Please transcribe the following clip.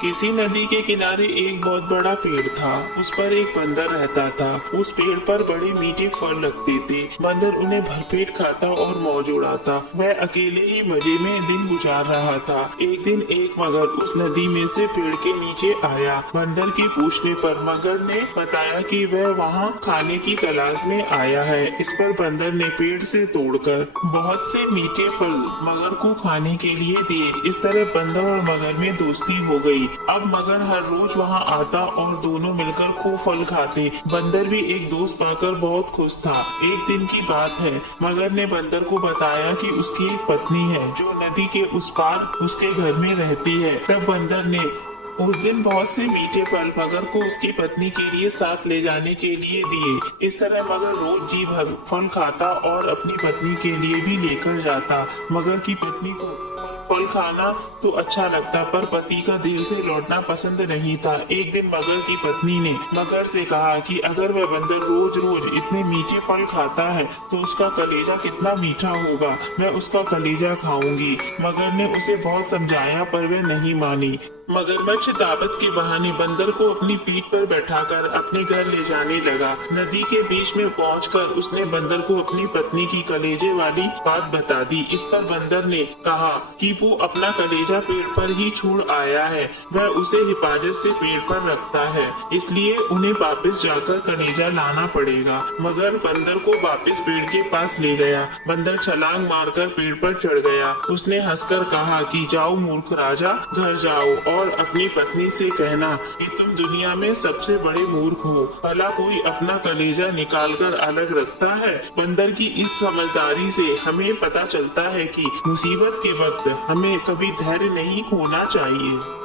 किसी नदी के किनारे एक बहुत बड़ा पेड़ था। उस पर एक बंदर रहता था। उस पेड़ पर बड़े मीठे फल लगते थे। बंदर उन्हें भरपेट खाता और मौज उड़ाता। वह अकेले ही मजे में दिन गुजार रहा था। एक दिन एक मगर उस नदी में से पेड़ के नीचे आया। बंदर के पूछने पर मगर ने बताया कि वह वहाँ खाने की तलाश में आया है। इस पर बंदर ने पेड़ से तोड़कर बहुत से मीठे फल मगर को खाने के लिए दिए। इस तरह बंदर और मगर में दोस्ती हो गई। अब मगर हर रोज वहाँ आता और दोनों मिलकर खूब फल खाते। बंदर भी एक दोस्त पाकर बहुत खुश था। एक दिन की बात है, मगर ने बंदर को बताया कि उसकी एक पत्नी है जो नदी के उस पार उसके घर में रहती है। तब बंदर ने उस दिन बहुत से मीठे फल मगर को उसकी पत्नी के लिए साथ ले जाने के लिए दिए। इस तरह मगर रोज जी भर फल खाता और अपनी पत्नी के लिए भी लेकर जाता। मगर की पत्नी को फल खाना तो अच्छा लगता, पर पति का देर से लौटना पसंद नहीं था। एक दिन मगर की पत्नी ने मगर से कहा कि अगर वह बंदर रोज रोज इतने मीठे फल खाता है तो उसका कलेजा कितना मीठा होगा, मैं उसका कलेजा खाऊंगी। मगर ने उसे बहुत समझाया पर वह नहीं मानी। मगरमच्छ दावत के बहाने बंदर को अपनी पीठ पर बैठाकर अपने घर ले जाने लगा। नदी के बीच में पहुंचकर उसने बंदर को अपनी पत्नी की कलेजे वाली बात बता दी। इस पर बंदर ने कहा कि वो अपना कलेजा पेड़ पर ही छोड़ आया है, वह उसे हिफाजत से पेड़ पर रखता है, इसलिए उन्हें वापस जाकर कलेजा लाना पड़ेगा। मगर बंदर को वापस पेड़ के पास ले गया। बंदर छलांग मारकर पेड़ पर चढ़ गया। उसने हंसकर कहा कि जाओ मूर्ख राजा, घर जाओ और अपनी पत्नी से कहना कि तुम दुनिया में सबसे बड़े मूर्ख हो। भला कोई अपना कलेजा निकालकर अलग रखता है। बंदर की इस समझदारी से हमें पता चलता है कि मुसीबत के वक्त हमें कभी धैर्य नहीं खोना चाहिए।